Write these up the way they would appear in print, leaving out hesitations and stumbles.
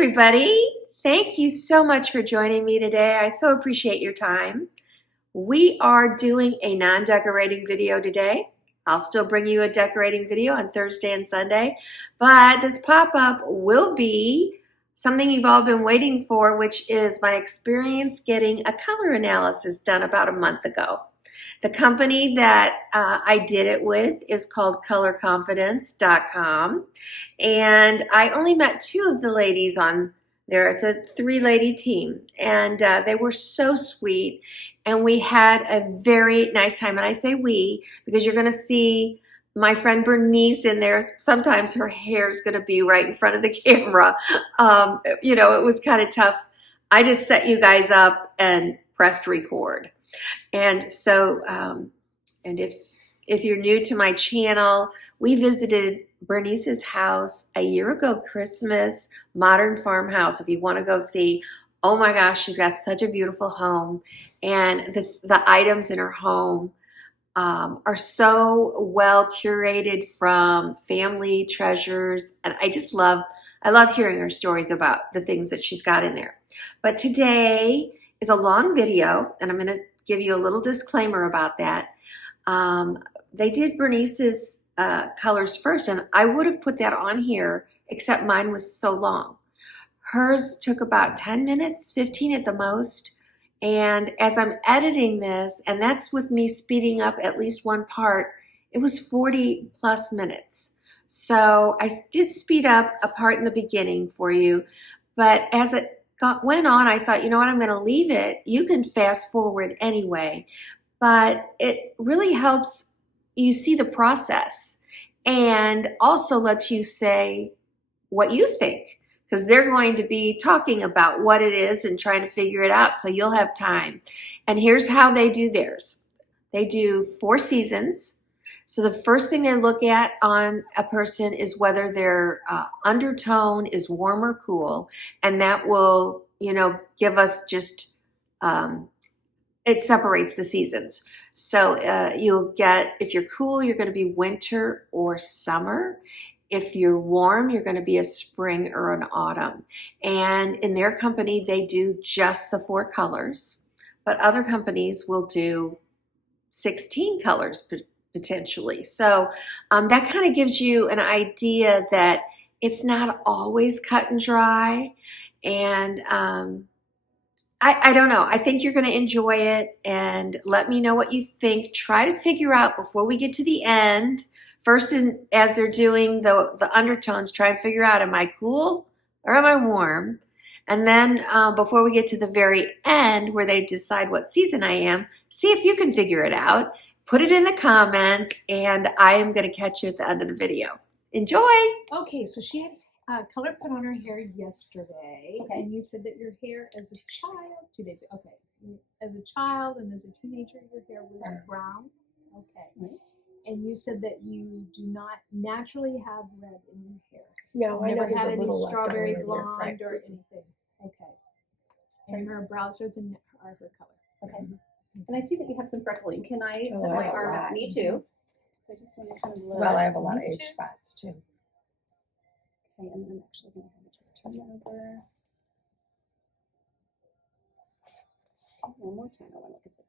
everybody. Thank you so much for joining me today. I so appreciate your time. We are doing a non-decorating video today. I'll still bring you a decorating video on Thursday and Sunday, but this pop-up will be something you've all been waiting for, which is my experience getting a color analysis done about a month ago. The company that I did it with is called colorconfidence.com, and I only met two of the ladies on there. It's a 3-lady team, and they were so sweet, and we had a very nice time. And I say we because you're going to see my friend Bernice in there. Sometimes her hair is going to be right in front of the camera. You know, it was kind of tough. I just set you guys up and pressed record. And so, and if you're new to my channel, we visited Bernice's house a year ago, Christmas, modern farmhouse. If you want to go see, oh my gosh, she's got such a beautiful home. And the items in her home are so well curated from family treasures. And I love hearing her stories about the things that she's got in there. But today is a long video, and I'm going to give you a little disclaimer about that. They did Bernice's colors first, and I would have put that on here, except mine was so long. Hers took about 10 minutes, 15 at the most. And as I'm editing this, and that's with me speeding up at least one part, it was 40 plus minutes. So I did speed up a part in the beginning for you, but as it went on, I thought, you know what, I'm going to leave it. You can fast forward anyway, but it really helps you see the process and also lets you say what you think, because they're going to be talking about what it is and trying to figure it out, so you'll have time. And here's how they do theirs. They do 4 seasons. So the first thing they look at on a person is whether their undertone is warm or cool, and that will, you know, give us just, it separates the seasons. So you'll get, if you're cool, you're going to be winter or summer. If you're warm, you're going to be a spring or an autumn. And in their company, they do just the 4 colors, but other companies will do 16 colors potentially. So that kind of gives you an idea that it's not always cut and dry. And I don't know. I think you're going to enjoy it, and let me know what you think. Try to figure out before we get to the end. First, as they're doing the undertones, try and figure out, am I cool or am I warm? And then before we get to the very end where they decide what season I am, see if you can figure it out. Put it in the comments, and I am going to catch you at the end of the video. Enjoy! Okay, so she had color put on her hair yesterday, okay. And you said that your hair as a child, 2 days ago, okay, as a child and as a teenager, your hair was brown, okay. Right. And you said that you do not naturally have red in your hair. No, I Never know there's had a any little strawberry left over there, blonde right. or anything. Okay. And her brows are her color. Okay. And I see that you have some freckling. Can I Oh, put I my have a arm up? lot. Me too. So I just want to kind of look. Well, I have a lot of Me age too. spots too. Okay, and then I'm actually going to have to just turn that over. One more time. I want to look at the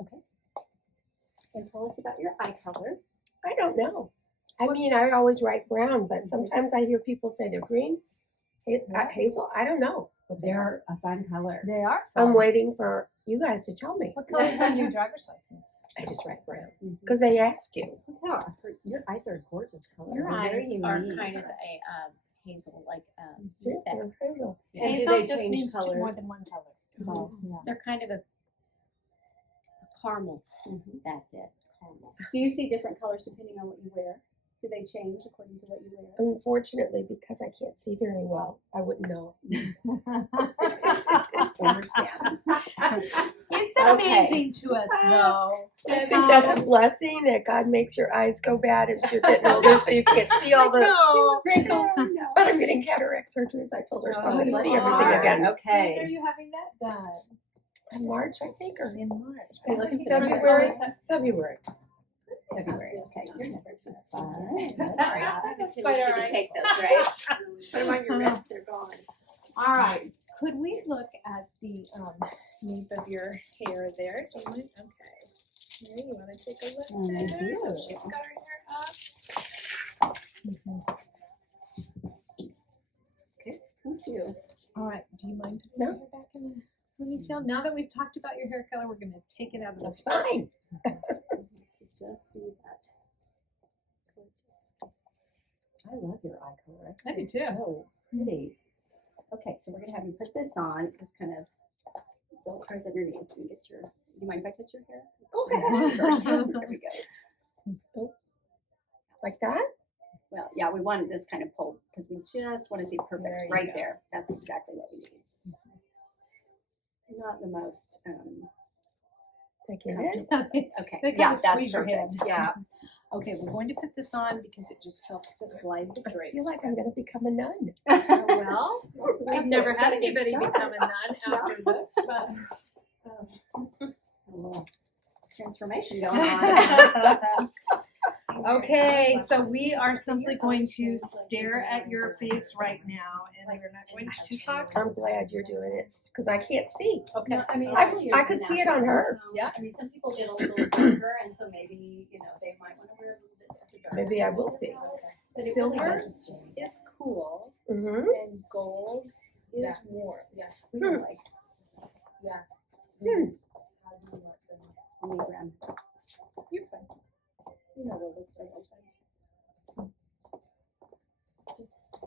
top. Okay. And tell us about your eye color. I don't know. I mean, I always write brown, but sometimes I hear people say they're green, hazel. I don't know. But they're a fun color. They are I'm waiting for you guys to tell me. What color is on your driver's license? I just write brown because they ask you. Yeah, your eyes are a gorgeous color. Your They're very eyes are unique. kind of a hazel, like See, that. they're hazel. Yeah. And do Hazel they just change means color? more than one color. So yeah. They're kind of a caramel. That's it, caramel. Do you see different colors depending on what you wear? Do they change according to what you wear? Unfortunately, because I can't see very well, I wouldn't know. Understand. It's Okay. amazing to us, though. I think that's a blessing that God makes your eyes go bad as you're getting older, so you can't see all the wrinkles. But I'm getting cataract surgery, as I told her, so I'm going to see everything again. When are Okay. you having that done? In March, I think, or In March. Are you looking for February. some February. February. Okay, your numbers is fine. That's You quite need all to right. take those, right? Put them on your wrist, they're gone. All right. Could we look at the nape of your hair there? Do you mind? Okay. Mary, you want to take a look I there? do. She's got her hair up. Okay, thank you. All right. Do you mind putting No. your hair back in the ponytail? Now that we've talked about your hair color, we're going to take it out of the That's fine. To just see that. Gorgeous. I love your eye color. I do It's too. So pretty. Okay, so we're gonna have you put this on, just kind of build hers underneath and get your, do you mind if I touch your hair? Go ahead. First, there we go. Oops. Like that? Well, yeah, we wanted this kind of pulled, because we just want to see There perfect you right go. there. That's exactly what we need. Not the most, I get it. okay, They kinda yeah, that's squeeze your perfect. head. Yeah. Okay, we're going to put this on because it just helps to slide the I drapes. feel like I'm gonna become a nun. Well, we've never had Gotta get anybody started. become a nun after this, but. A little transformation going on. Okay, so we are simply going to stare at your face right now, and we're not going to talk. I'm glad you're doing it because I can't see. Okay. No, I mean, I- it's I could see it on her. Yeah. I mean, some people get a little darker, and so maybe, you know, they might want to wear a little bit darker. Maybe I will see. But it really Silver does just change. is cool, Mm-hmm. and gold is warm. We don't like. Yeah. Here's. Let me grab. You're fine. You know what looks like those times. Just.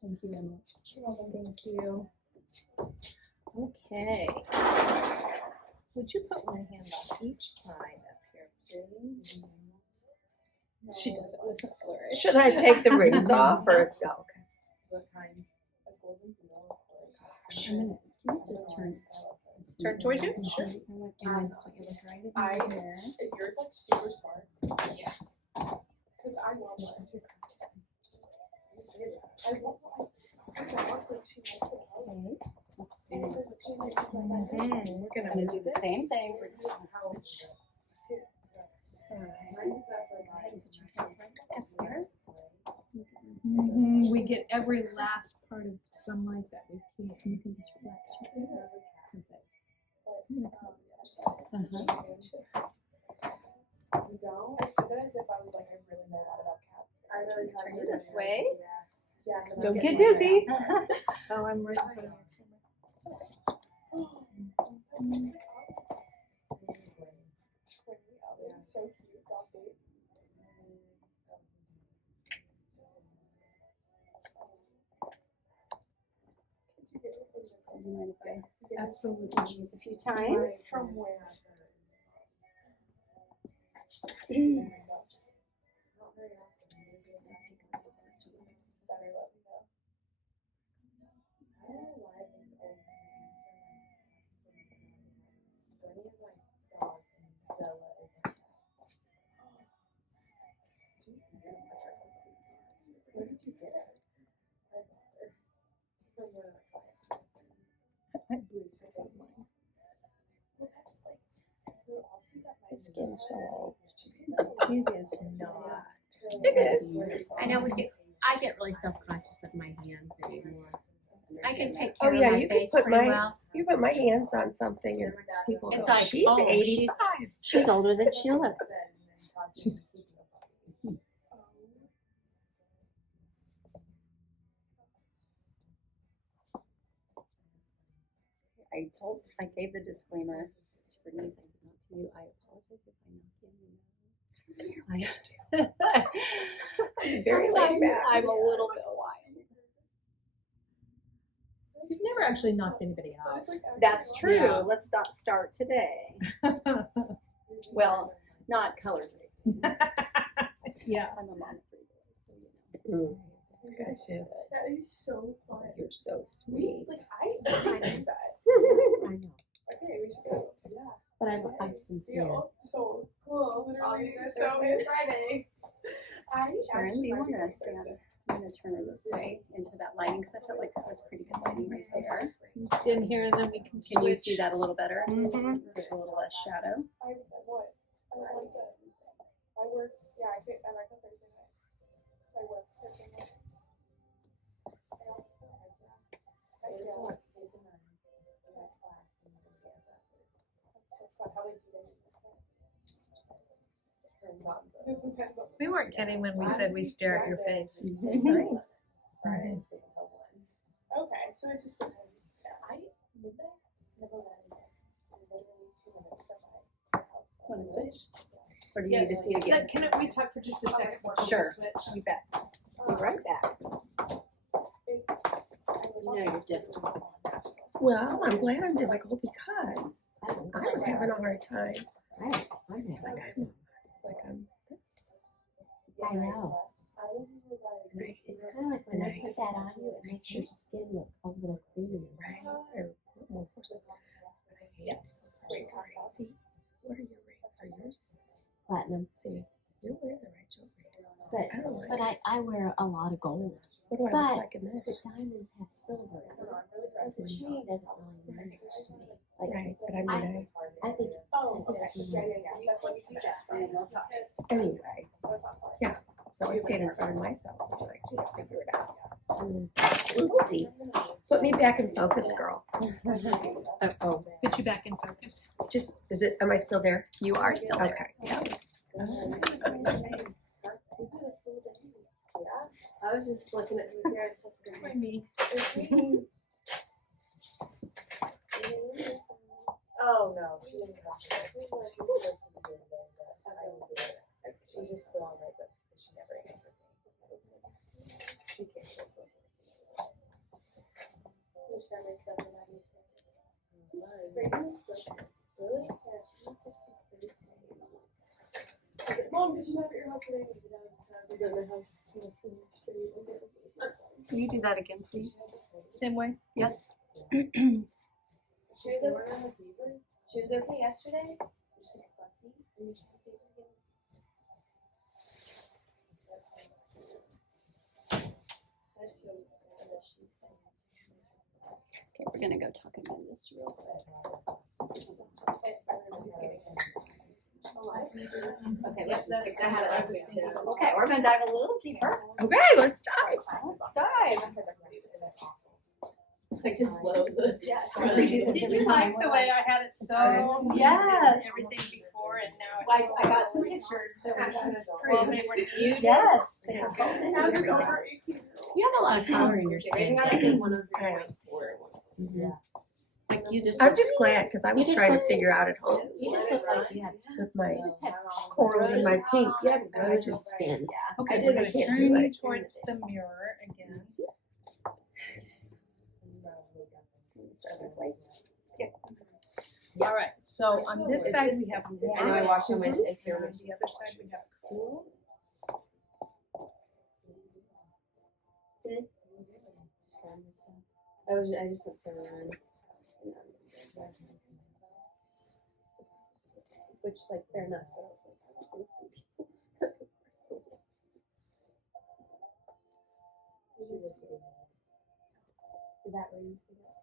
Thank you, Emma. Thank you. Okay. Would you put one hand on each side up here, please? She does it with a flourish. Should I take the rings off or? No, okay. What kind? A golden of course. Can you just turn? Turn towards you? Sure. And just right in I- there. Is yours like super smart? Yeah. Because I want one. You say that. I want one. I want like she makes it. Okay. Let's see. And because she makes it like And that. then we're I'm gonna gonna move do the this same thing. We're just gonna switch side. sides. Go ahead and put your hands right up there. We get every last part of sunlight that we can. You can just relax your hair. Perfect. You don't? I said that as if I was like, I really know a lot about cats. I really Turn it this way. Yeah. Don't get dizzy. Oh, I'm right in front of your So cute. Dog date. Do you mind if I Absolutely. do these a few times? From where? Not very often. Better let me know. I don't know why I think Bunny is like dog and Zella is like where did you get it? I bought her from one of my clients. I bruised it on mine. Well, that's like, we're also that my The skin's so old. It is not. It is. I know I get really self-conscious of my hands anymore. I can take Oh care yeah, of my you can face put pretty my well. you put my hands on something and people It's go, like, she's oh, 85. She's older than she looks. I gave the disclaimer to Bernice, I did not to you. I apologize if I knock you in the nose. Very laid Sometimes back. I'm a little bit wild. You've never actually knocked anybody out. It's like That's true. Yeah. Let's not start today. Well, not color. Yeah. I'm a mom of 3 boys, so you know. Gotcha. That is so fun. You're so We sweet. like I need that. I know. Okay, we should go. Yeah. But I'm sincere. Feel so cool. Literally, this so Thursday, Friday. I Sharon, do you want to to stand? I'm gonna turn it this way into that lighting because I felt like that was pretty good lighting right there. Stand here and then we can switch. Can you see that a little better? Mhm. There's a little less shadow. I what? I like that. I work. Yeah, I think I work on Thursday night. I work Thursday night. That's so fun. How did you guys do this? Depends on We weren't kidding when we said we stare at your face. Friday. Okay, so it just depends. Midnight never runs. Literally 2 minutes from my house. Want to switch? Or do you need to see it again? Can we talk for just a second? Sure. You bet. Be right back. It's, You know you're difficult. Well, I'm glad I'm difficult because I don't I was having a hard time. I'm having Like I'm this. I know. Right. It's kind of like when I put that on you, it makes your skin look a little creamy. Right. Or more forceful. Yes. See, what are your rates? Are yours? Platinum. See, you're wearing the right jewelry. But I don't like but it. I wear a lot of gold. What do I but look like in The this? diamonds have silver in them. So the chain doesn't really mean much to me. Like Right, but I mean, I think Oh, I think okay. it's Yeah. That's like that's fine. We'll talk. anyway, So it's not fun. so I stayed in front of myself and I can't figure it out. mm, Oopsie. Put me back in focus, girl. Oh, put you back in focus. Just, am I still there? You are still there. Okay. Yeah. I was just looking at these here. By me. Oh no, she didn't come. She was supposed to be here today, but I didn't do it. She's just still on my books, but she never answered me. She came so quick. Which family stuff and I need to. Really? Yeah, she's 6:30. Mom, did you have at your house today? I was at the house. Can you do that again, please? Same way? Yes. She was okay. She was okay yesterday. Just like fussy. And she had fever again. That's so nice. I just feel that she's. Okay, we're gonna go talk about this real quick. Okay, let's just take I had it that. last week too. Okay, we're gonna dive a little deeper. Okay, let's dive. Let's dive. Like to slow the. Yeah. Did you like the way I had it so neat Yes. and everything before and now it's I got some pictures, so we can well, prove. they were neat. Yes. They were good. How's it going for 18? You have a lot of color in your skin. Like you just. I'm just glad because I was You just trying to look- figure out at home You just look like you have. with my You just have. corals and my pinks. You have And I rose just, skin. Okay, I we're can't gonna do turn you it. towards the mirror again. Start with lights. All right, so on this side we have I know I warm, washed on my face and on the other side we have cool. I just went for a run. Which, like, fair enough, but I was like, I was gonna sleep. Did that where you see that?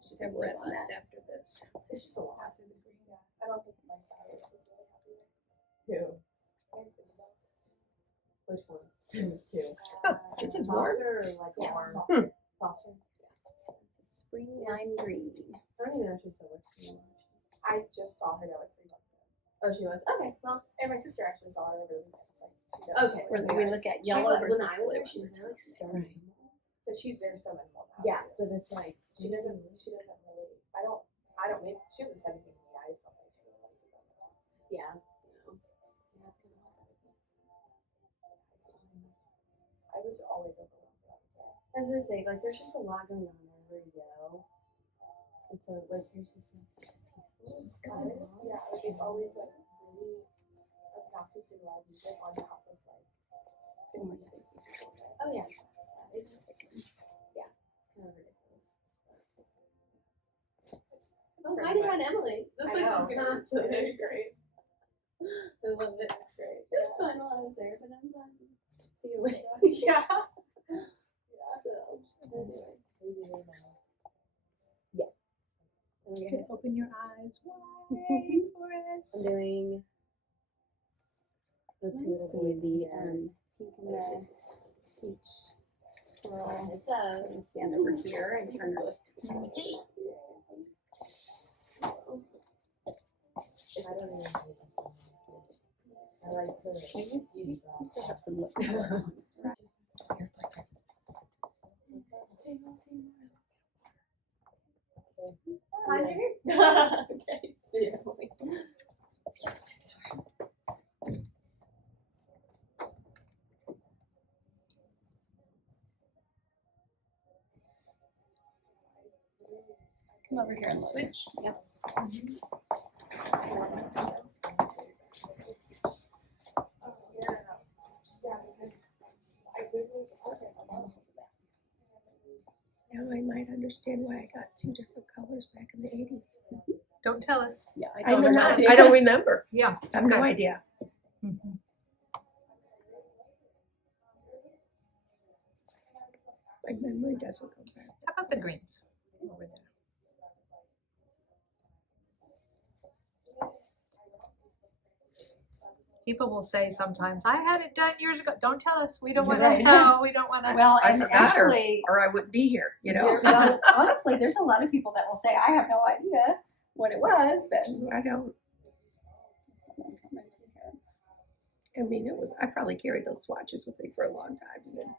Just have red left after this. It's just a lot. After the green. I don't think my stylist was really happy with Who? Mine's Isabel. Which one? It was two. this is warm. Foster or like Yes. warm? Foster? It's a spring lime green. I don't even know if she's still working. I just saw her there like 3 months ago. Oh, she was? Okay, well. And my sister actually saw her over the weekend. So she does Okay. Where we look at She yellow was- versus when I was blue. there, she was there like so Right. minimal. But she's there so minimal now. Yeah, too. but it's like, She doesn't really, I don't, maybe, she hasn't said anything to me. I just don't think she really likes it. yeah. No. Yeah, it's kind of hard. I was always overwhelmed when I was there. as I say, like there's just a lot going on everywhere you go. And so like there's just it's just peaceful. It's kind of Yeah, like it's always like really obnoxiously loud music on top of like more sexy people. oh yeah. It's yeah, it's kind of ridiculous. Oh, hi to Aunt Emily. This I place know. is good. So it's great. I love it. It's great. It was fun while I was there, but I'm glad to be away. Yeah. So, anyway. You can open your eyes wide for us. I'm doing the two the pink and the peach floral. It's I'm gonna stand over here and turn this to touch. I don't even do that. I like to You still have some lip. Hi. Okay, see you. Excuse me, sorry. Come over here and switch. Yep. Now I might understand why I got 2 different colors back in the 80s. Don't tell us. Yeah, I I told her know not not. to. I don't remember. Yeah. I have no idea. My memory doesn't go back. How about the greens over there? People will say sometimes, I had it done years ago. Don't tell us. We don't want Right. to know. We don't want to. Well, I and forgot her. actually, Or I wouldn't be here, you know? well, honestly, there's a lot of people that will say, I have no idea what it was, but I don't. I mean, it was. I probably carried those swatches with me for a long time. And then,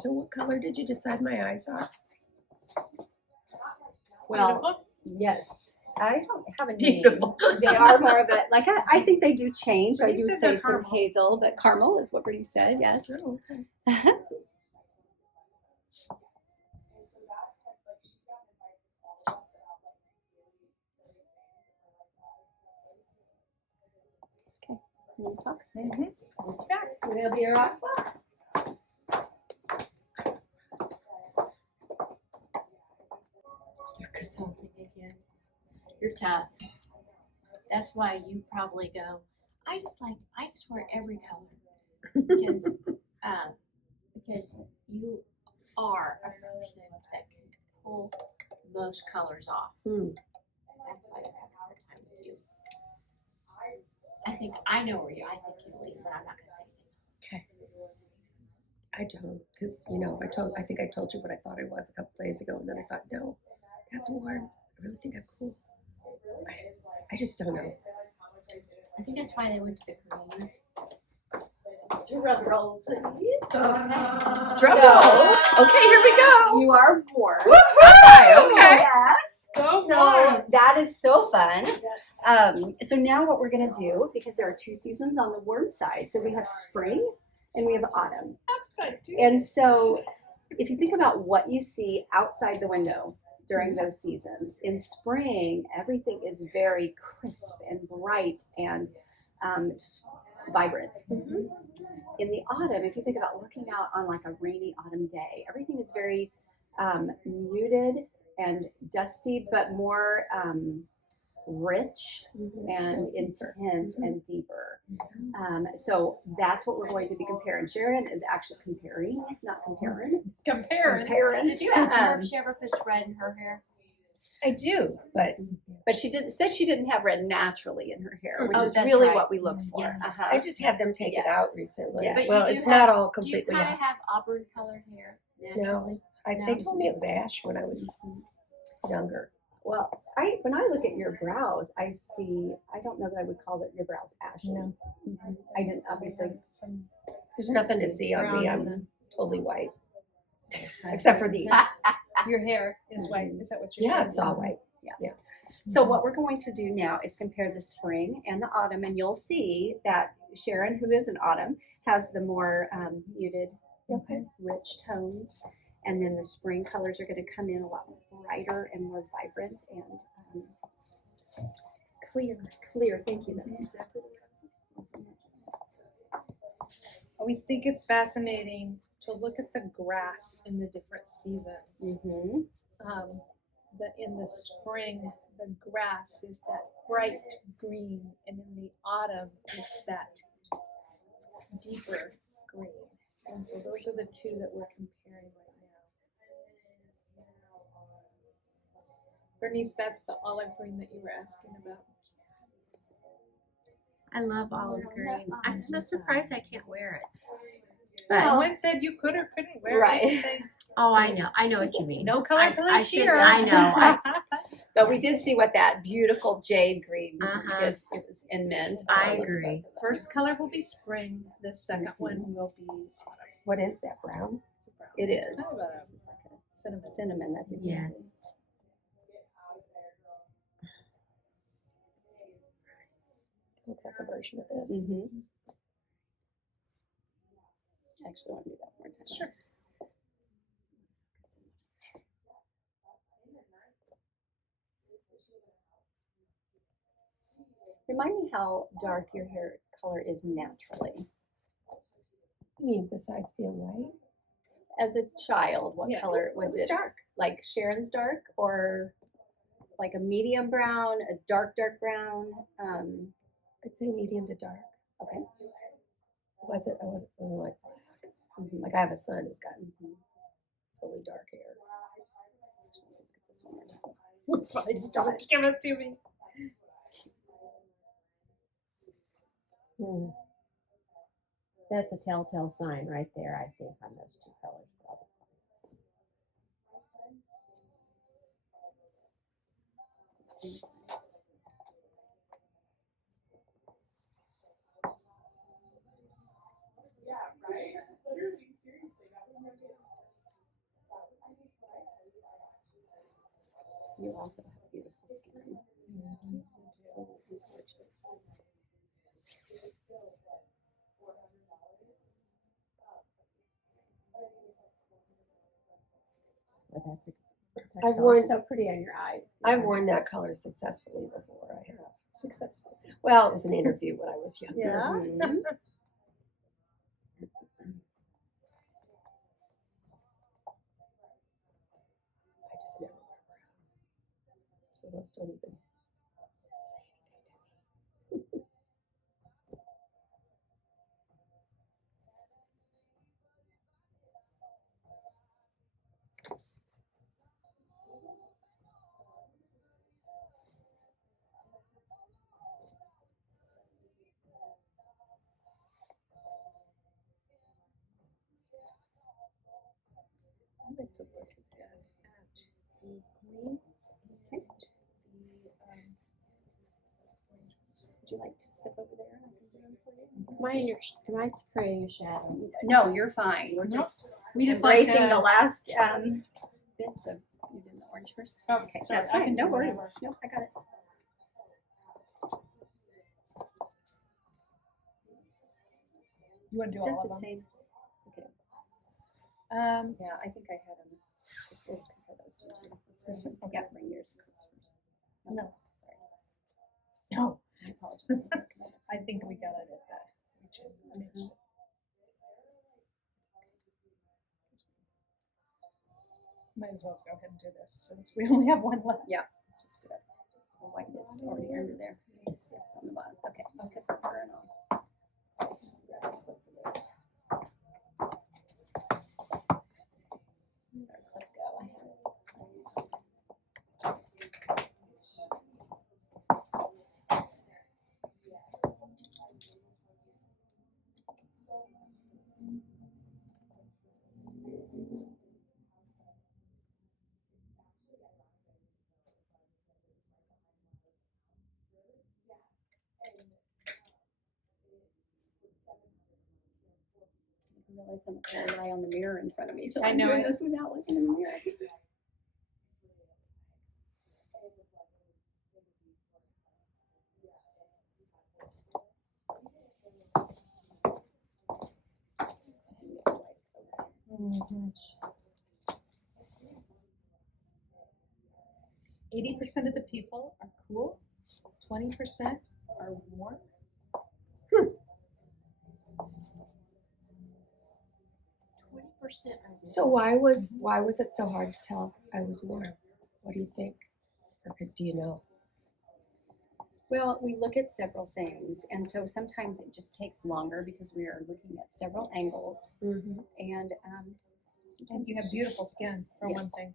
so, what color did you decide my eyes are? well, yes. I don't have a name. Beautiful. They are more of a, like, I think they do change. I Brittany do said say they're some caramel. hazel, but caramel is what Brittany said, yes. Oh, okay. You want to talk? Mm-hmm. It'll be a rock spot. You're consulting again. You're tough. That's why you probably go, I just wear every color. Because you are a person that can pull most colors off. That's why they're having a hard time with you. I think I know where you. I think you leave, but I'm not going to say anything. Okay. I don't, because I think I told you what I thought I was a couple days ago, and then I thought, no, that's warm. I really think I'm cool. I just don't know. I think that's why they went to the greens. Drum roll, please. Drum roll. Okay, here we go. You are warm. Okay. Yes. So that is so fun. So now what we're going to do, because there are 2 seasons on the warm side, so we have spring and we have autumn. And so if you think about what you see outside the window during those seasons, in spring, everything is very crisp and bright and vibrant. In the autumn, if you think about looking out on like a rainy autumn day, everything is very muted and dusty, but more rich and intense and deeper. So that's what we're going to be comparing. Sharon is actually comparing, not comparing. Comparing. Did you ask her if she ever puts red in her hair? I do, but she said she didn't have red naturally in her hair, which Oh, is that's really right. what we look for. Yes, that's I just had them take it out recently. Yeah. But Well, you it's do not have- all Do you completely kind out. of have auburn colored hair naturally? They told me it was ash when I was younger. Well, when I look at your brows, I don't know that I would call your brows ashy. No. I didn't obviously. Some There's nothing to see on me. brown I'm totally white, except for these. Your hair is white. Is that what you're saying? Yeah, it's all white. So what we're going to do now is compare the spring and the autumn, and you'll see that Sharon, who is an autumn, has the more muted, rich tones, and then the spring colors are going to come in a lot brighter and more vibrant and clear. Thank you. That's exactly what I was looking I always think it's fascinating to look at the grass in the different seasons. Mm-hmm. In the spring, the grass is that bright green, and in the autumn, it's that deeper green. And so those are the two that we're comparing right now. Bernice, that's the olive green that you were asking about. I love olive green. I'm so surprised I can't wear it. No But one said you could or couldn't wear Right. anything. oh, I know what you mean. No color I police should- here. I know. But we did see what that beautiful jade green Uh-huh. did. It was in mint. I agree. First color will be spring. The second one will be autumn. What is that, brown? It's a brown. It It's is. kind of a This is like a cinnamon. cinnamon. That's exactly. Yes. Looks like a version of this. Mm-hmm. Actually, I want to do that one more time. Sure. Remind me how dark your hair color is naturally. You mean besides being white? As a child, what Yeah. color was it? dark. Like Sharon's dark, or like a medium brown, a dark brown? I'd say medium to dark. Okay. I wasn't like like I have a son who's got totally dark hair. This one more time. Fine. Don't give it to me. That's a telltale sign right there, I think, on those two colors. Probably. You also have beautiful skin. Absolutely gorgeous. But that's I've worn so pretty on your eye. I've worn that color successfully before. I have. Successful. Well, it was an interview when I was younger. Yeah. Mhm. I just never wear brown. So those don't even say anything to me. I'd like to look again at the greens and the oranges. Would you like to step over there? I can do them for you. Am I creating your shadow? No, you're fine. We're Nope. just We just like embracing to- the last bits of. You did the orange first. Okay, Okay, sorry, that's I fine. can No do worries. whatever. Nope, I got it. You want to do Is that all the of them? same? Okay. Yeah, I think I had them. Let's compare those two too. This one. Yeah, bring yours across first. No. Sorry. No. I apologize. I think we got it at that. Might as well go ahead and do this since we only have one left. Let's just do it. The white is already under there. Let's see if it's on the bottom. Okay, I'll tip it over and I'll grab a clip for this. Let our clip go. I have it. I realize I'm going to rely on the mirror in front of me till I I'm know doing it. this without looking in the mirror. Mm-hmm. 80% of the people are cool. 20% are warm. 20% are warm. So why was it so hard to tell I was warm? What do you think? Or do you know? Well, we look at several things, and so sometimes it just takes longer because we are looking at several angles. Mm-hmm. And And you have beautiful skin, for one Yes. thing.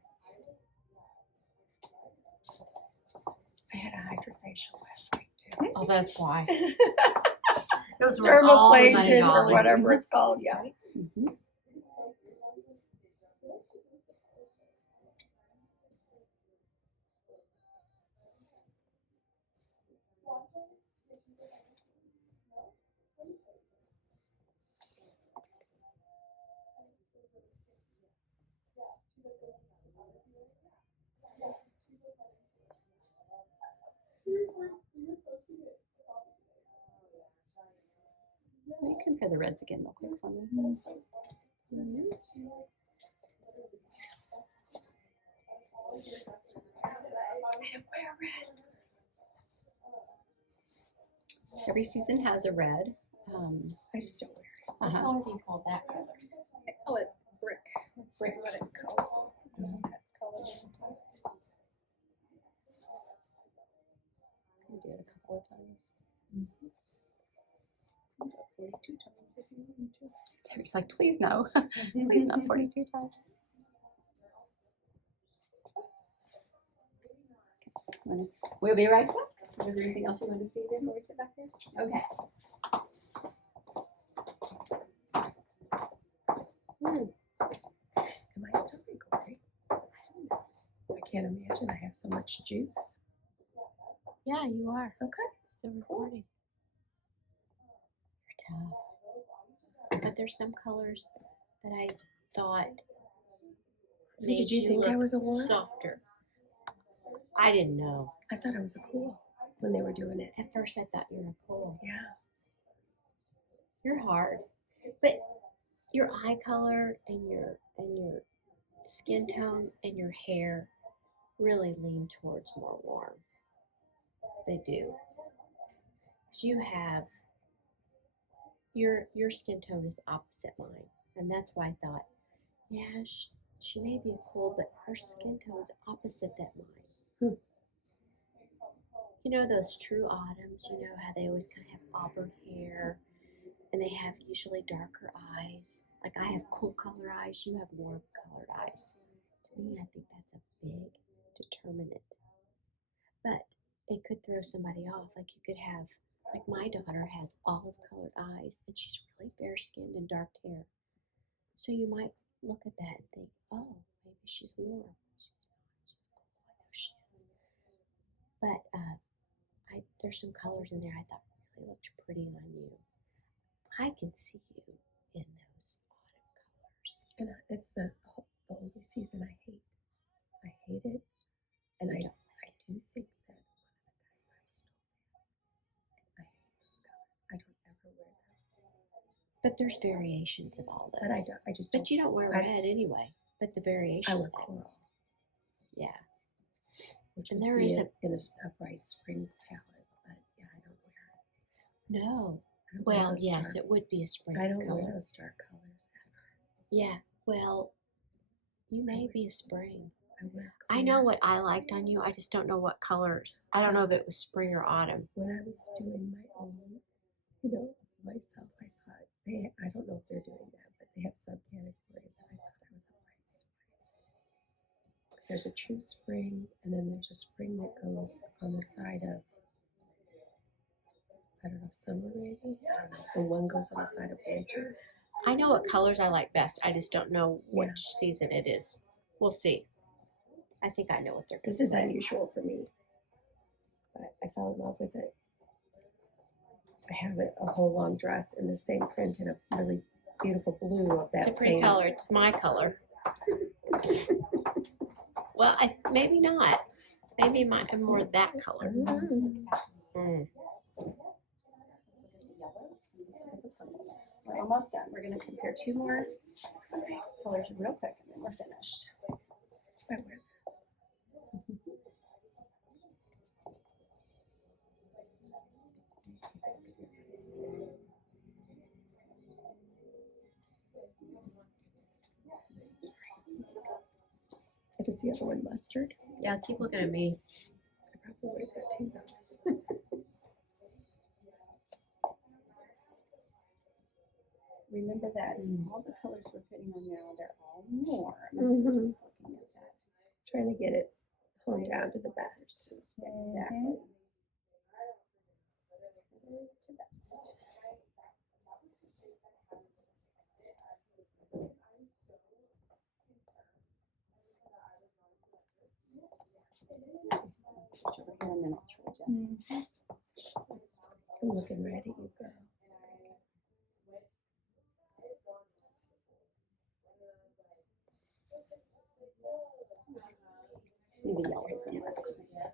I had a hydrofacial last week too. Oh, that's why. Those were all the money Dermaplasion or gone. whatever it's called. Yeah. mhm. Will you compare the reds again real quick for me? Yes. Every season has a red. I just don't wear it. What color do you call that color? Oh, it's brick. Let's see what it calls. Doesn't have colors. I do it a couple of times. 42 times if you want me to. Terry's like, please no. Please not 42 times. We'll be right back. Was there anything else you wanted to see before we sit back there? Okay. Am I still recording? I can't imagine I have so much juice. Yeah, you are. Okay. Still recording. You're tough. But there's some colors that I thought So made did you think I look was a warm? softer. I didn't know. I thought I was a cool when they were doing it. At first I thought you were cool. Yeah. You're hard. But your eye color and your skin tone and your hair really lean towards more warm. They do. 'Cause you have your skin tone is opposite mine, and that's why I thought, yeah, she may be a cool, but her skin tone's opposite that mine. You know those true autumns, you know how they always kind of have auburn hair and they have usually darker eyes. Like I have cool color eyes, you have warm colored eyes. To me, I think that's a big determinant. But it could throw somebody off. Like you could have, like my daughter has olive colored eyes and she's really fair skinned and dark hair. So you might look at that and think, oh, maybe she's warm. She's not. She's cool. I know she is. But there's some colors in there I thought really looked pretty on you. I can see you in those autumn colors. And it's the only season I hate. I hate it. And I do think that one of the guys I hate those colors. I don't ever wear them. But there's variations of all those. But I just don't. But you don't wear red anyway. But the variation. I wear of it. coral. Yeah. Which And would there be isn't- in a bright spring palette. But yeah, I don't wear it. No. I don't wear Well, those yes, dark- it would be a spring I don't color. wear those dark colors ever. Yeah. Well, you may be a spring. I wear I know what I liked on you. I just don't know what colors. I don't know if it was spring or autumn. When I was doing my own, myself, I thought I don't know if they're doing that, but they have subcategories. I thought I was a white spring. Because there's a true spring, and then there's a spring that goes on the side of, I don't know, summer maybe? I don't know. And one goes on the side of winter. I know what colors I like best. I just don't know which Yeah. season it is. We'll see. I think I know what they're going This to is say. unusual for me, but I fell in love with it. I have a whole long dress in the same print in a really beautiful blue of that It's a pretty same. color. It's my color. Well, maybe not. Maybe more that color. Mm. We're almost done. We're going to compare two more colors real quick and then we're finished. I wear this. What is the other one? Mustard? Yeah, keep looking at me. I probably wear that too, though. Remember that all the colors we're putting on now, they're all warm. Mhm. Just looking at that. Trying to get it honed down to the best. Exactly. To best. And then I'll trade you. I'm looking right at you, girl. See the yellows in that.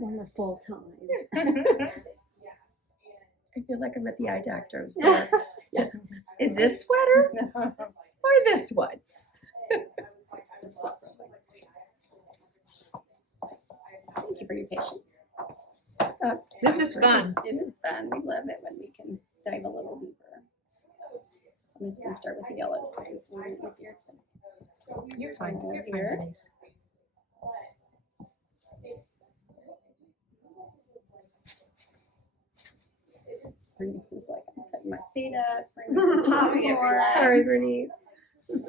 Wonderful time. I feel like I'm at the eye doctor's. Is this sweater or this one? Thank you for your patience. This is fun. It is fun. We love it when we can dive a little deeper. I'm just going to start with the yellows because it's a little easier to. You're fine. You're Here. fine, Denise. Bernice is like, I'm putting my feet up, bring me some popcorn. Sorry, Bernice. You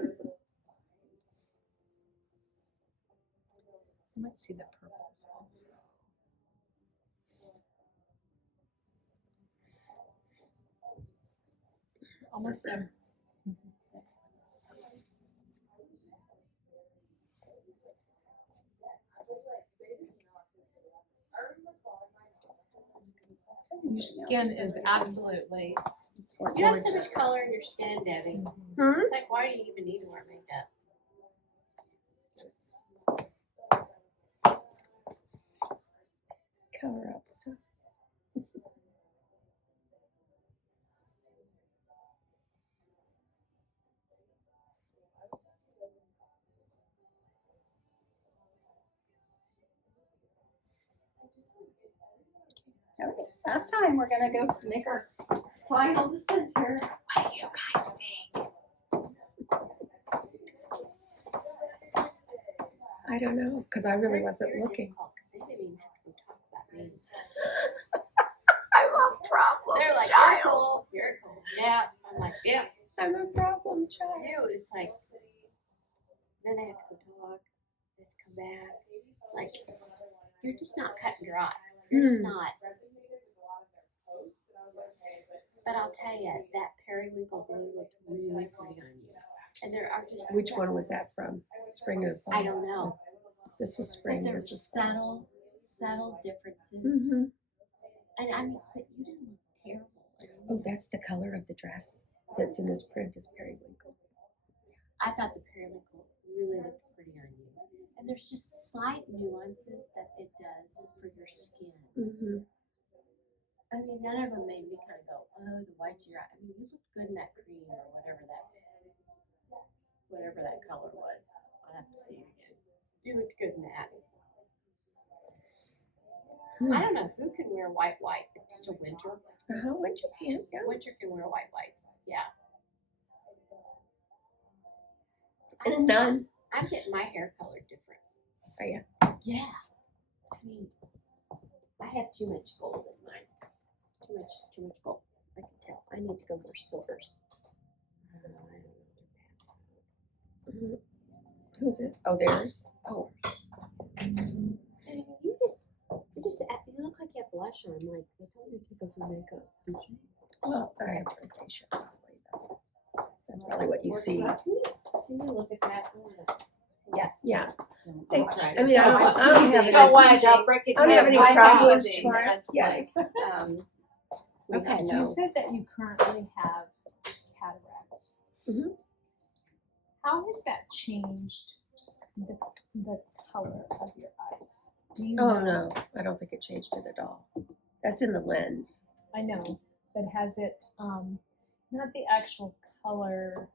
might see the purples also. Almost there. Your skin is absolutely. You have so much color in your skin, Debbie. Hmm? It's like, why do you even need to wear makeup? Cover up stuff. All right, last time we're gonna go make our final descent here. What do you guys think? I don't know, because I really wasn't looking. They didn't even have to go talk about me. I'm a problem They're like, child. you're cool. You're cool. Yeah. I'm like, yeah. I'm a problem child. You. It's like, then I have to go talk. They have to come back. It's like, you're just not cut and dry. You're just not. But I'll tell you, that periwinkle blue looked really pretty on you. And there are just Which one was that from? Spring or fall? I don't know. This was But spring. there's This is subtle differences. Mm-hmm. And I mean, but you didn't look terrible. Oh, that's the color of the dress that's in this print is periwinkle. I thought the periwinkle really looked pretty on you. And there's just slight nuances that it does for your skin. Mm-hmm. I mean, none of them made me kind of go, oh, the whites of your eye. I mean, you look good in that cream or whatever that color was. I'll have to see it again. You looked good in that. I don't know who can wear white. It's just a winter. Winter can, yeah. Winter can wear whites. Yeah. And a nun. I'm getting my hair colored different. Are you? Yeah. I mean, I have too much gold in mine. Too much gold. I can tell. I need to go wear silvers. I don't know. Who's it? Oh, theirs. Oh. You look like you have blush on. Like, I don't need to go for makeup. Well, I have rosacea probably. That's probably what you see. Can you look at that? Yes. Yeah. Don't I try mean, to- I don't have Don't any- worry, I'll break it I don't have down. any I'm problems using for it. as, Yes. like, we Okay, have you no. said that you currently have cataracts. Mhm. How has that changed the color of your eyes? Do you Oh, know? no, I don't think it changed it at all. That's in the lens. I know, but has it, not the actual color,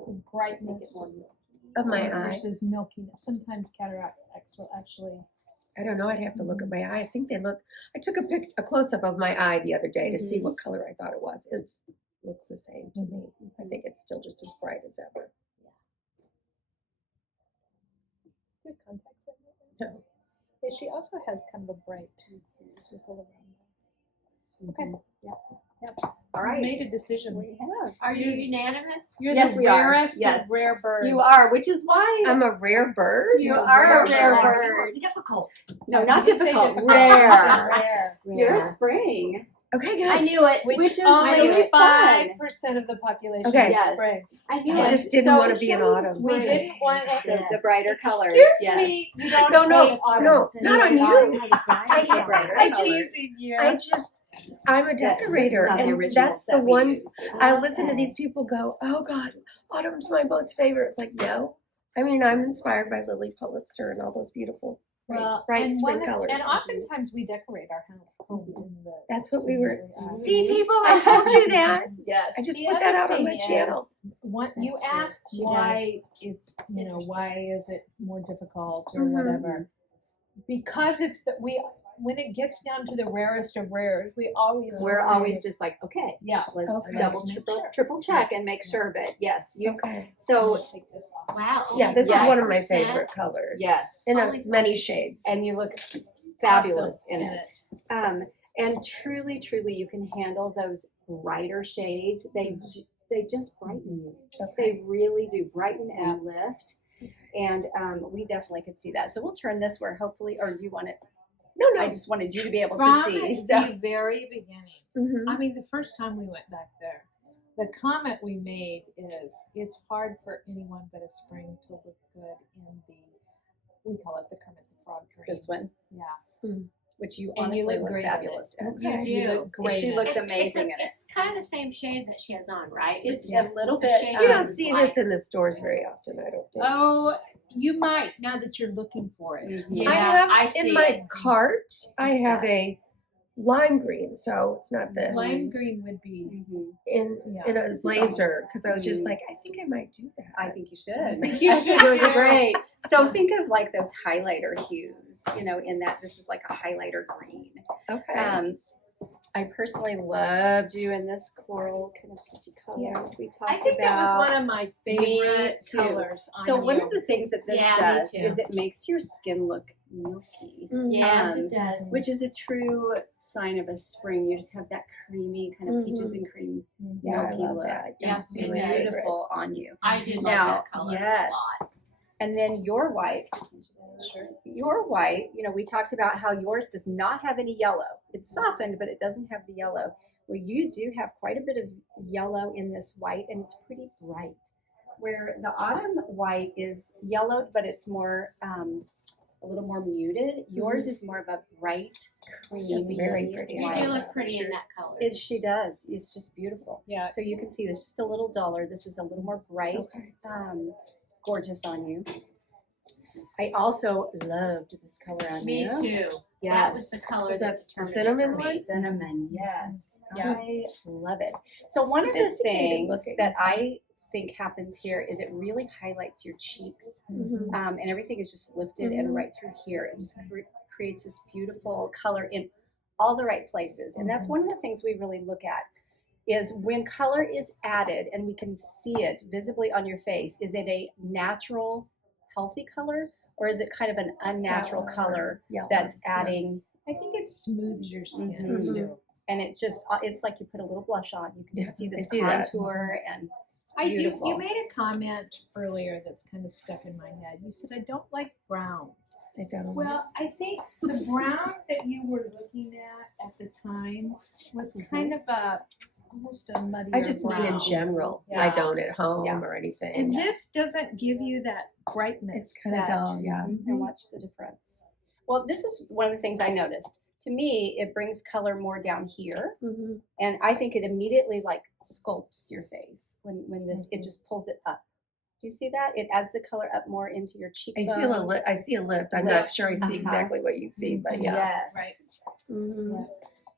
the brightness Of my eye. versus milkiness. Sometimes cataracts will actually. I don't know. I'd have to look at my eye. I think they look. I took a close up of my eye the other day to see what color I thought it was. It looks the same to me. I think it's still just as bright as ever. Good contacts. No. Yeah, she also has kind of a bright circle around that. Okay. All We right. made a decision. We have. Are you unanimous? You're Yes, the we are. rarest Yes. of rare birds. You are, which is why I'm a rare bird. you are a rare Sure. bird. Difficult. No, You not didn't say difficult. You Rare. said rare. You're a spring. Okay, I good. knew it. Which Which is only really 5% of the population Okay. is Yes. spring. I knew I it. just didn't So want to be in autumn. We didn't want So to. the brighter colors. Excuse Yes. me, you don't No, hate autumn. no, So not on you're you. The brighter I colors. just, I'm a This is decorator, not the and original that's the set we one. used. I listen to these people go, "Oh God, autumn's my most favorite." It's like, no. I mean, I'm inspired by Lily Pulitzer and all those beautiful, bright and spring colors. And oftentimes we decorate our home in the. That's what we were. scenery. See, people, I told you that. Yes. I just The put that other out on my thing channel. is, you That's true. ask She why it's, why is it more difficult or Mhm. whatever. Because it's that when it gets down to the rarest of rares, We're always just like, okay, yeah. let's Okay. double, Make triple check and make sure. But yes, you. Okay. So Take this off. Wow. Yeah, this is one of my Yes. favorite colors. yes, In Only many shades. and you look fabulous Awesome in it. And truly, you can handle those brighter shades. They just brighten you. They really do brighten and lift. And we definitely could see that. So we'll turn this where hopefully, or do you want it? No, I just wanted you to be able From to see. So. the very beginning, Mhm. I mean, the first time we went back there, the comment we made is it's hard for anyone but a spring to look good in we call it the Kermit the Frog green. This one, Yeah. which you And you honestly look look great in it. fabulous in. You do. You look great. She in looks it. amazing in it. It's kind of the same shade that she has on, right? It's a little the bit, shade You um, don't see this in the stores very often, I don't think. Oh, you might now that you're looking for it. Mhm. I Yeah, have I see in my it. cart, I have a lime green, so it's not this. Lime green would be. Mhm. in Yeah. in a This is blazer because I was just Mhm. like, I think I might do that. I think you should. I think you I should think it would be too. great. So think of like those highlighter hues, in that this is like a highlighter green. Okay. I personally loved you in this coral kind of peachy color, Yeah. which we talked I think that was about. one of my favorite too. colors on So one you. of the things that this Yeah, me does too. is it makes your skin look milky, Yes, Um, it does. which is a true sign of a spring. You just have that creamy kind of peaches and cream Yeah, I milky love look. that. Yeah, It's it beautiful does. on you. I do love Now, that color yes. a lot. And then your white, your white, we talked about how yours does not have any yellow. It's softened, but it doesn't have the yellow. Well, you do have quite a bit of yellow in this white, and it's pretty bright. Where the autumn white is yellowed, but it's more, a little more muted. Yours is more of a bright, creamy, It's very pretty. You white. do look pretty in that color. She does. It's just beautiful. Yeah. So you can see this is just a little duller. This is a little more bright, gorgeous on you. I also loved this color on Me you. too. Yes. That was the color Is that that the determined cinnamon it for one? me. Cinnamon, yes. Yeah. I love it. So one of the Sophisticated things looking. that I think happens here is it really highlights your cheeks, Mhm. and everything is just lifted Mhm. and right through here. It just creates this beautiful color in all the right places. And that's one of the things we really look at is when color is added and we can see it visibly on your face, is it a natural, healthy color, or is it kind of an unnatural Sour, color yellow. that's adding, I think it smooths your skin Mhm. too. and it's like you put a little blush on. You can just see Yeah, I this see that. contour and You beautiful. made a comment earlier that's kind of stuck in my head. You said, I don't like browns. I don't. Well, I think the brown that you were looking at the time was kind of almost a muddier I just mean in brown. general. Yeah. I don't at home Yeah. or anything. And this doesn't give you that brightness. It's kind of that- dull, yeah. And watch the difference. Well, this is one of the things I noticed. To me, it brings color more down here, Mm-hmm. and I think it immediately like sculpts your face when this it just pulls it up. Do you see that? It adds the color up more into your I cheekbone. feel a lift. I see a lift. I'm not Lift. sure I see Uh-huh. exactly what you see, but yeah. Yes. Right. Mhm.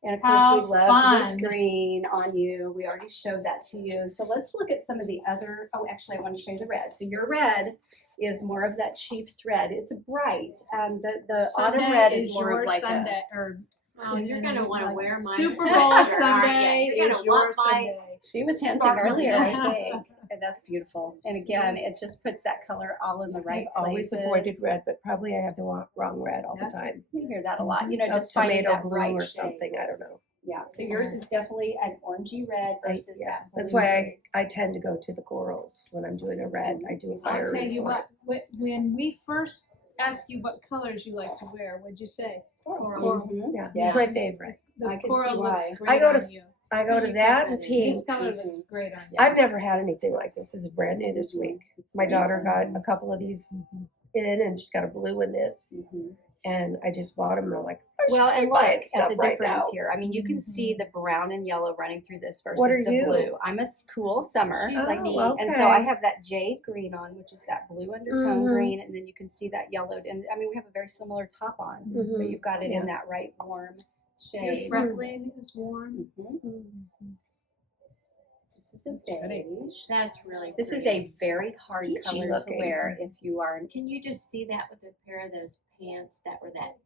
And of course, How we love fun. this green on you. We already showed that to you. So let's look at some of the other. Oh, actually, I want to show you the red. So your red is more of that Chiefs red. It's a bright. The autumn Sunday red is more your of like Sunday, or Oh, you're gonna want to like wear my Super sweatshirt, Bowl aren't Sunday you? You're is gonna your want my Sunday. she was hinting Sparkly earlier, red. I think. And that's beautiful. And again, it just puts that color all in the right I've always places. avoided red, but probably I have the wrong red all Yeah. the time. We hear that a lot. You know, Of just finding tomato that blue right or shade. something. I don't know. Yeah. So yours is definitely an orangey red versus Yeah. that. That's blue why haze. I tend to go to the corals when I'm doing a red. I do a I'll fire. tell you report. what, when we first asked you what colors you like to wear, what'd you say? Coral. Mhm. Yeah, Yes. it's my favorite. The I can see coral looks why. great I go on to- you. I go to You that put and that in. pink. This color looks great on you. I've never had anything like this. This is brand new this week. My daughter got Mm-hmm. a couple of these in, and she's got a blue in this, Mhm. and I just bought them. And I'm like, I Well, should and be look buying at stuff the right difference now. here. I mean, you can see the brown and yellow running through this versus What are the you? blue. I'm a cool summer. She's like me. okay. And so I have that jade green on, which is that blue undertone Mhm. green, and then you can see that yellowed. And I mean, we have a very similar top on, but Mhm. you've got it Yeah. in that right warm Your shade. freckling is warm. Mhm. This is a That's pretty. beige. That's really This is pretty. a very hard peachy color to looking. wear if you are. Can you just see that with a pair of those pants that were that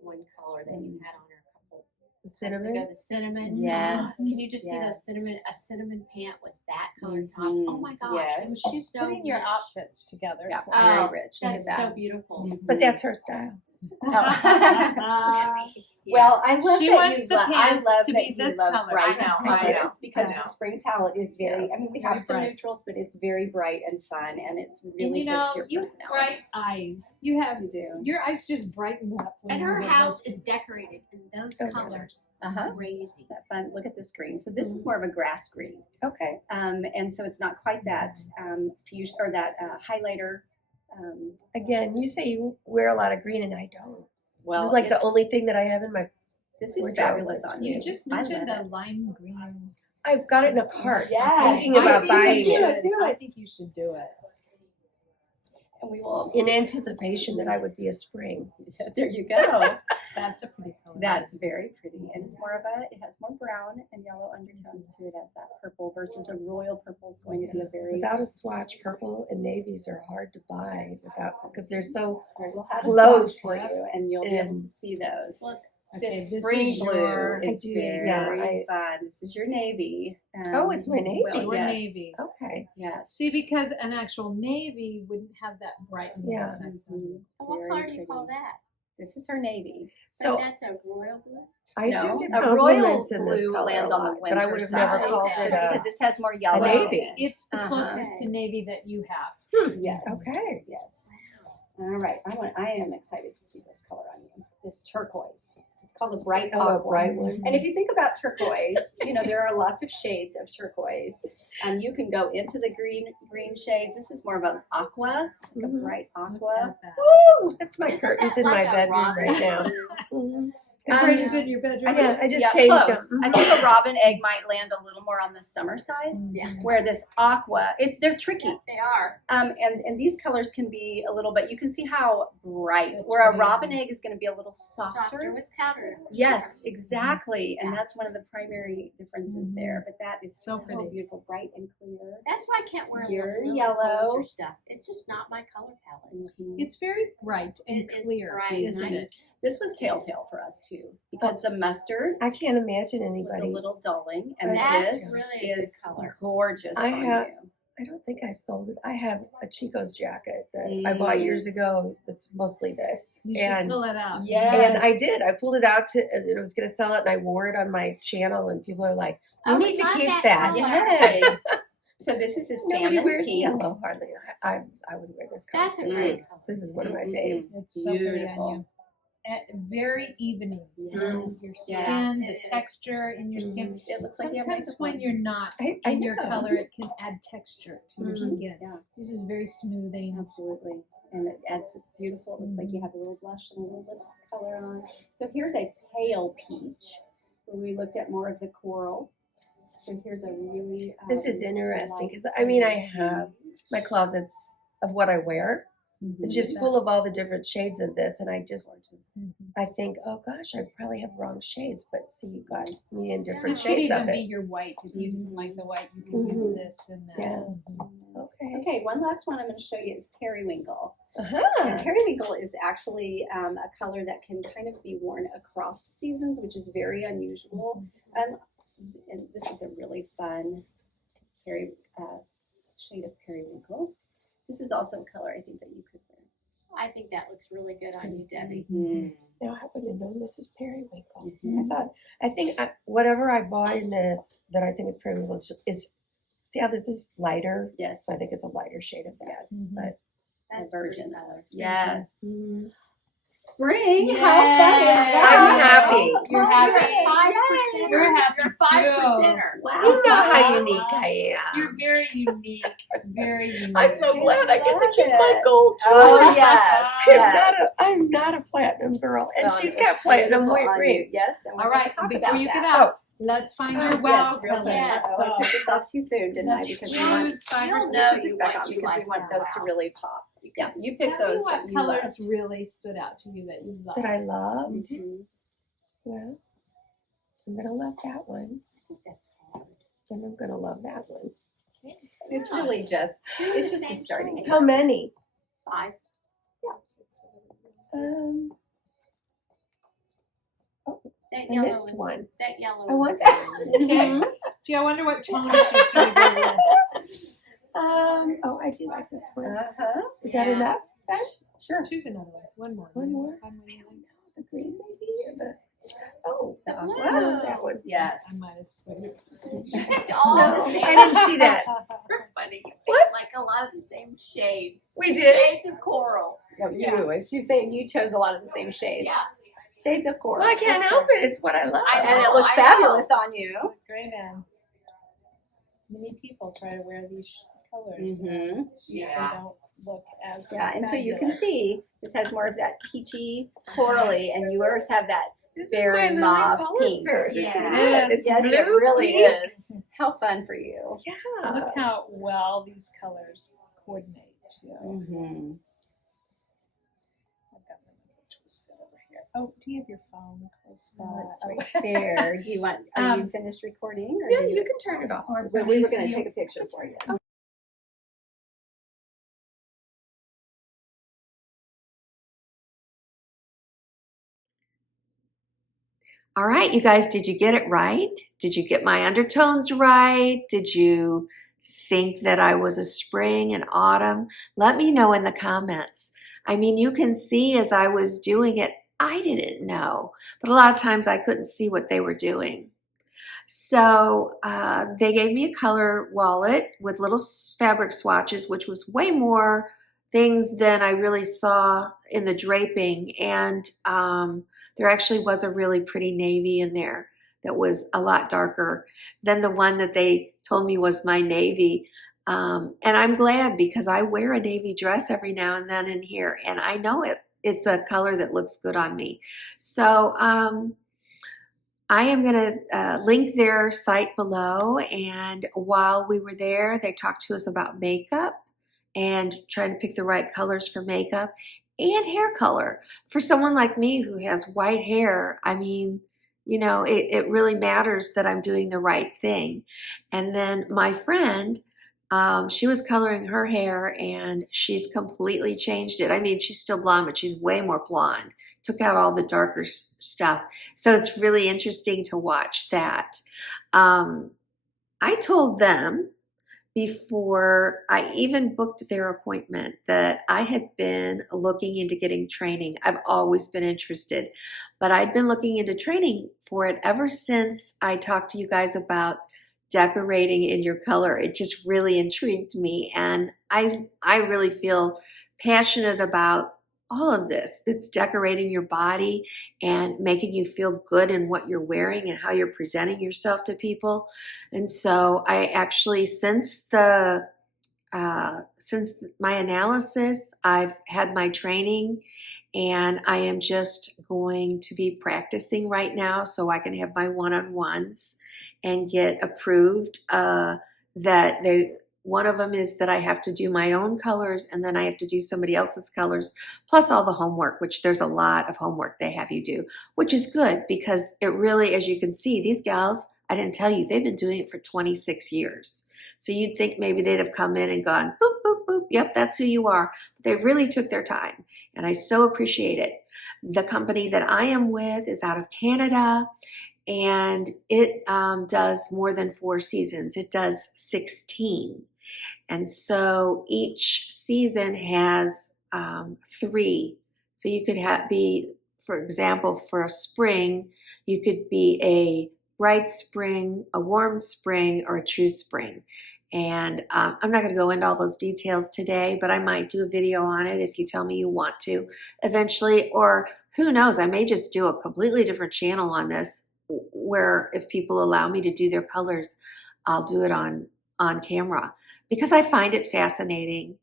one color that you had on her a couple The months cinnamon. ago, the cinnamon? Yes. Can you just see those Yes. a cinnamon pant with that colored top? Mhm. Oh my gosh. Yes. It was She's so putting your rich. outfits together. Yeah, for very Oh, rich. Look at That's that. so beautiful. But that's her style. Oh. Well, I love She that wants you the I pants love to that be you this love color. bright I know, colors because I know. the spring palette is very. I mean, we have Very some bright. neutrals, but it's very bright and fun, and it's And really you know, fits your you have personality. bright eyes. You have You do. your eyes just brighten up. when And you her have house this- is decorated in those Oh, yeah. colors. Uh-huh. Crazy. That fun. Look at this green. So this is more of a grass green, Okay. and so it's not quite that fusion or that highlighter. Again, you say you wear a lot of green, and I don't. Well, This is like the it's- only thing that I have in my. This is wardrobe fabulous that's on you. You just I mentioned love a it. lime green. I've got it in a cart. Yes. Thinking about I buying think you it should. Do I it. think you should do it. And we will. in anticipation that I would be a spring. There you go. That's a pretty color. That's very pretty, and it's more of a. It has more brown and yellow undertones to it as that purple versus a royal purple is going to be a very. Without a swatch, purple and navies are hard to buy without because they're so. We'll have a close swatch for you, and you'll be able and- to see those. Well, Okay, This this spring is blue your- is I do, very yeah, fun. This is your navy. Oh, it's my navy. Well, your yes. navy. Okay. Yes. See, because an actual navy wouldn't have that brightening Yeah. effect. Mhm. what Very color do you pretty. call that? This is her navy. So But that's a royal blue? I No, do get a royal compliments in this blue color lands a on the lot, winter but I would have side. never called Okay. it because a. this has more yellow. navy. in it. It's the Uh-huh. closest to navy that you have. Yes. Okay. Yes. All right. I am excited to see this color on you. This turquoise. It's called a bright Oh, a aqua. bright one. And if you think about turquoise, you know there are lots of shades of turquoise, and you can go into the green shades. This is more of an aqua, like a Mhm. bright Look aqua. at that. Woo! That's my Isn't curtains that in my like a bedroom robin? right now. Mhm. Curtains in your bedroom. Yeah, I just Yeah, changed close. them. I think a robin egg might land a little more on the summer side, Yeah. where this aqua, they're tricky. Yeah, they are. And these colors can be a little bit. You can see how bright. That's where a pretty. robin egg is going to be a little Softer with powder. Yes, exactly. And Yeah. that's one of the primary differences there. But that is So so, pretty. beautiful, bright and clear. That's why I can't wear Your really yellow. closer stuff. It's just not my color palette. It's very bright and It is clear, bright, isn't and I- it? This was telltale for us too, because the mustard I can't imagine was a anybody. little dulling, and That's this really a good is color. gorgeous I on have- you. I don't think I sold it. I have a Chico's jacket that I bought years ago. It's mostly this, You should and pull it out. Yes. and I did. I pulled it out to. And I was going to sell it, and I wore it on my channel, and people are like, "You Oh, need we to love keep that that." color. Yay! So this is a Nobody salmon wears pink. yellow hardly. I would wear this color. That's a too. great color. This is one of my Mhm. faves. It's so pretty on Beautiful. you. Very evening. Yes. Your Yes. skin, It the is. texture in your skin. It looks like you have Sometimes makeup when on. you're not I in your know. color, it can add texture to your Mhm. skin. Yeah. This is very smoothing. Absolutely. And it adds beautiful. It looks like you have a little blush and a little lips color on. So here's a pale peach where we looked at more of the coral. So here's a really This is interesting light because I mean I pink. have my closets of what I wear. It's just full of all the different shades of this, and I just I think, oh gosh, I probably have wrong shades, but see, you got me in different This could shades even of be it. your white. If you like the white, you can use Mhm. this and that. Yes. Okay. Okay, one last one I'm going to show you is periwinkle. And Uh-huh. periwinkle is actually a color that can kind of be worn across the seasons, which is very unusual. And this is a really fun shade of periwinkle. This is also a color I think that you could wear. I think that looks really good on you, Debbie. Now I wouldn't have known this is periwinkle. Mhm. I think whatever I bought in this that I think is periwinkle is see how this is lighter? Yes. So I think it's a lighter shade of that. Yes. But A virgin color. pretty Yes. mm, Spring. Yay. How fun is that? I'm happy. You're Oh, happy? yay. 5%. We're happy You're too. 5%er. Wow. you know how unique I am. You're very unique. Very unique. I'm so glad I get to Love keep my it. gold Oh jewelry. yes. I'm not a platinum girl, and Well, she's it's got platinum beautiful on you. rings. Yes. And we're All gonna right, talk before about you that. get out, let's find your wow Yes, real quick. colors. Yes. Oh, I took this off too soon, didn't I? Let's Because we want choose 5 or You'll 6. know put these you back what on you because we like want for those to wow. really pop. Yeah, you pick Tell those me what that you colors really stood out to you that you love. That I love. Mhm. Well, I'm gonna love that one, and I'm gonna love that one. It's really just it's just a starting. How many? 5. That I yellow missed is one. that yellow. I is want very that. Mhm. Gee, I wonder what tone she's going to go with. Oh, I do like this one. Uh-huh. Is that Yeah. enough? Ben? Sure. Choose another one. One more. One more? One more. The green maybe, or the the Wow. no, that one. I Yes. might have swayed. You picked all No, the same. I didn't see that. You're funny. You picked What? like a lot of the same shades. We did. Shades of coral. No, you. She's saying you chose a lot of the same shades. Yeah. Shades of coral. Well, I can't help it. It's what I love. I And know. it looks fabulous on you. Great, Anne. Many people try to wear these colors. Mm-hmm. They don't look as Yeah, and so you can fabulous. see this has more of that peachy, corally, and yours have that. This Very is my Lily mauve Pulitzer. pink. This Yeah. is it. It's Yes, blue, it really pink. is. How fun for you. Yeah. Look how well these colors coordinate. Too. Mm-hmm. I've got them twisted over here. Oh, do you have your phone close by? It's right there. Do you want? Are you finished recording? Or Yeah, do you can turn it off. Or we were going Felicia, to take a picture for you. All right, you guys, did you get it right? Did you get my undertones right? Did you think that I was a spring and autumn? Let me know in the comments. I mean, you can see as I was doing it, I didn't know, but a lot of times I couldn't see what they were doing. So they gave me a color wallet with little fabric swatches, which was way more things than I really saw in the draping. And there actually was a really pretty navy in there that was a lot darker than the one that they told me was my navy. And I'm glad because I wear a navy dress every now and then in here, and I know it's a color that looks good on me. So I am going to link their site below, and while we were there, they talked to us about makeup and trying to pick the right colors for makeup and hair color. For someone like me who has white hair, I mean, you know, it really matters that I'm doing the right thing. And then my friend, she was coloring her hair and she's completely changed it. I mean, she's still blonde, but she's way more blonde. Took out all the darker stuff. So it's really interesting to watch that. I told them before I even booked their appointment that I had been looking into getting training. I've always been interested, but I'd been looking into training for it ever since I talked to you guys about decorating in your color. It just really intrigued me, and I really feel passionate about all of this. It's decorating your body and making you feel good in what you're wearing and how you're presenting yourself to people. And so I actually, since my analysis, I've had my training, and I am just going to be practicing right now so I can have my one-on-ones and get approved. One of them is that I have to do my own colors, and then I have to do somebody else's colors, plus all the homework, which there's a lot of homework they have you do, which is good because it really, as you can see, these gals, I didn't tell you, they've been doing it for 26 years. So you'd think maybe they'd have come in and gone, boop, boop, boop, yep, that's who you are. But they really took their time, and I so appreciate it. The company that I am with is out of Canada, and it does more than 4 seasons. It does 16. And so each season has 3. So you could be, for example, for a spring, you could be a bright spring, a warm spring, or a true spring. And I'm not going to go into all those details today, but I might do a video on it if you tell me you want to eventually, or who knows, I may just do a completely different channel on this, where if people allow me to do their colors, I'll do it on camera because I find it fascinating.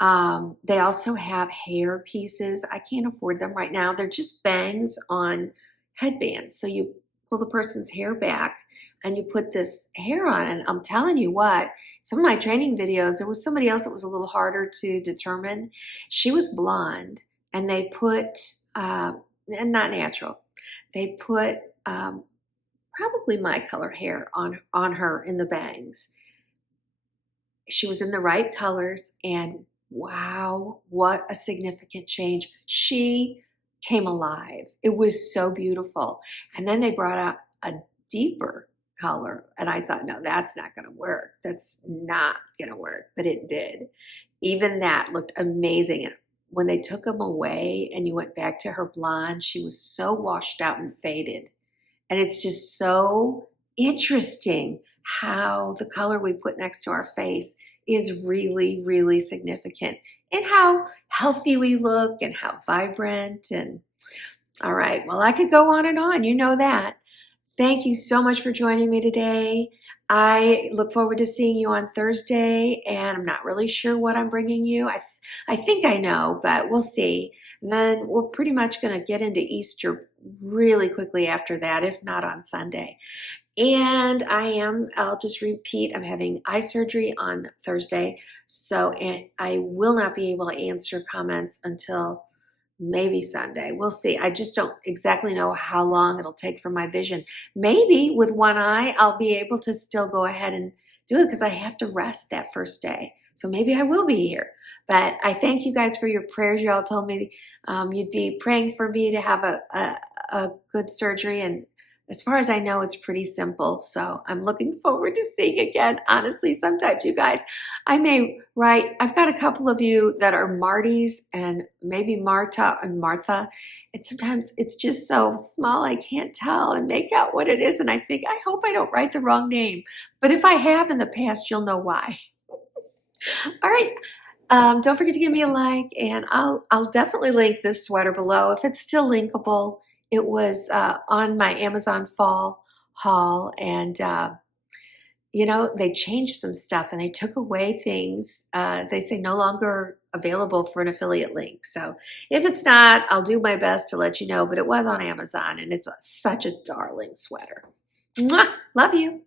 They also have hair pieces. I can't afford them right now. They're just bangs on headbands. So you pull the person's hair back and you put this hair on. And I'm telling you what, some of my training videos, there was somebody else that was a little harder to determine. She was blonde, and they put, and not natural, they put probably my color hair on her in the bangs. She was in the right colors, and wow, what a significant change. She came alive. It was so beautiful. And then they brought out a deeper color, and I thought, no, that's not going to work. That's not going to work, but it did. Even that looked amazing. And when they took them away and you went back to her blonde, she was so washed out and faded. And it's just so interesting how the color we put next to our face is really, really significant in how healthy we look and how vibrant. And all right, well, I could go on and on. You know that. Thank you so much for joining me today. I look forward to seeing you on Thursday, and I'm not really sure what I'm bringing you. I think I know, but we'll see. And then we're pretty much going to get into Easter really quickly after that, if not on Sunday. And I'll just repeat, I'm having eye surgery on Thursday, so I will not be able to answer comments until maybe Sunday. We'll see. I just don't exactly know how long it'll take for my vision. Maybe with one eye, I'll be able to still go ahead and do it because I have to rest that first day. So maybe I will be here. But I thank you guys for your prayers. You all told me you'd be praying for me to have a good surgery, and as far as I know, it's pretty simple. So I'm looking forward to seeing again. Honestly, sometimes you guys, I may write, I've got a couple of you that are Marty's and maybe Marta and Martha. And sometimes it's just so small I can't tell and make out what it is. And I think, I hope I don't write the wrong name. But if I have in the past, you'll know why. All right. Don't forget to give me a like, and I'll definitely link this sweater below if it's still linkable. It was on my Amazon fall haul, and they changed some stuff and they took away things. They say no longer available for an affiliate link. So if it's not, I'll do my best to let you know, but it was on Amazon, and it's such a darling sweater. Mwah! Love you.